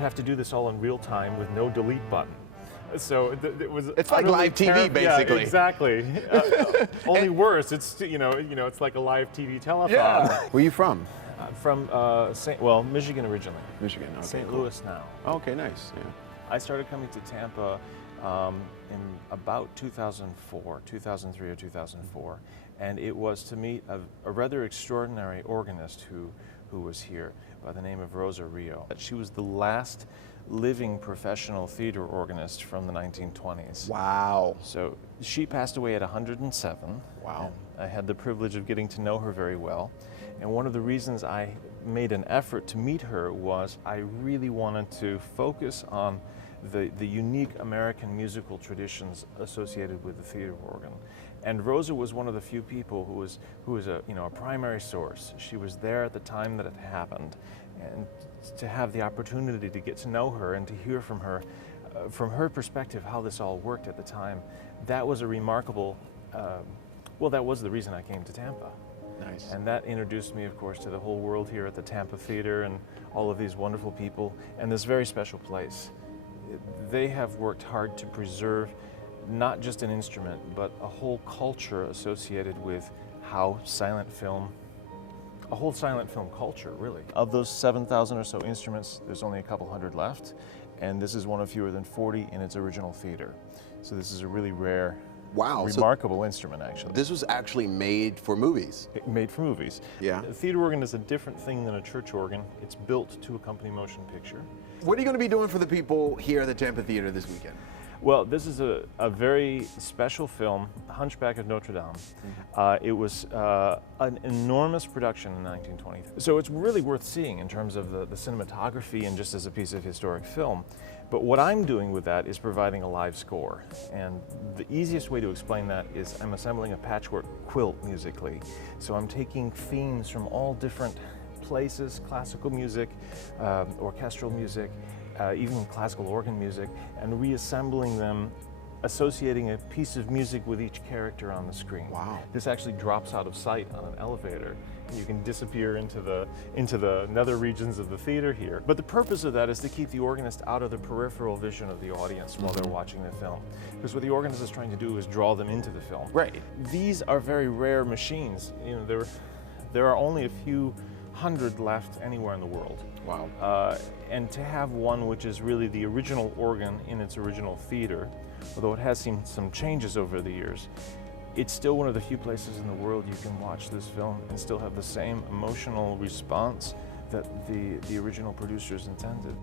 have to do this all in real time with no delete button. So it was. It's like live TV, basically. Yeah, exactly. Only worse. It's it's like a live TV telethon. Yeah. Where are you from? From Michigan originally. Michigan. Okay, St. cool. Louis now. Okay, nice. Yeah. I started coming to Tampa in about 2004, 2003 or 2004, and it was to meet a rather extraordinary organist who was here by the name of Rosa Rio. She was the last living professional theater organist from the 1920s. Wow. So she passed away at 107. Wow. I had the privilege of getting to know her very well. And one of the reasons I made an effort to meet her was I really wanted to focus on the unique American musical traditions associated with the theater organ. And Rosa was one of the few people who was a primary source. She was there at the time that it happened, and to have the opportunity to get to know her and to hear from her perspective how this all worked at the time, that was a remarkable. That was the reason I came to Tampa. Nice. And that introduced me, of course, to the whole world here at the Tampa Theatre and all of these wonderful people and this very special place. They have worked hard to preserve not just an instrument, but a whole culture associated with how a whole silent film culture, really. Of those 7,000 or so instruments, there's only a couple hundred left, and this is one of fewer than 40 in its original theater. So this is a really rare, remarkable instrument, actually. This was actually made for movies. Made for movies. Yeah. A theater organ is a different thing than a church organ. It's built to accompany motion picture. What are you going to be doing for the people here at the Tampa Theatre this weekend? Well, this is a very special film, Hunchback of Notre Dame. It was an enormous production in 1920. So it's really worth seeing in terms of the cinematography and just as a piece of historic film. But what I'm doing with that is providing a live score. And the easiest way to explain that is I'm assembling a patchwork quilt musically. So I'm taking themes from all different places, classical music, orchestral music, even classical organ music, and reassembling them, associating a piece of music with each character on the screen. Wow. This actually drops out of sight on an elevator, and you can disappear into the nether regions of the theater here. But the purpose of that is to keep the organist out of the peripheral vision of the audience while they're watching the film. Because what the organist is trying to do is draw them into the film. Right. These are very rare machines. There are only a few hundred left anywhere in the world. Wow. And to have one which is really the original organ in its original theater, although it has seen some changes over the years, it's still one of the few places in the world you can watch this film and still have the same emotional response that the original producers intended.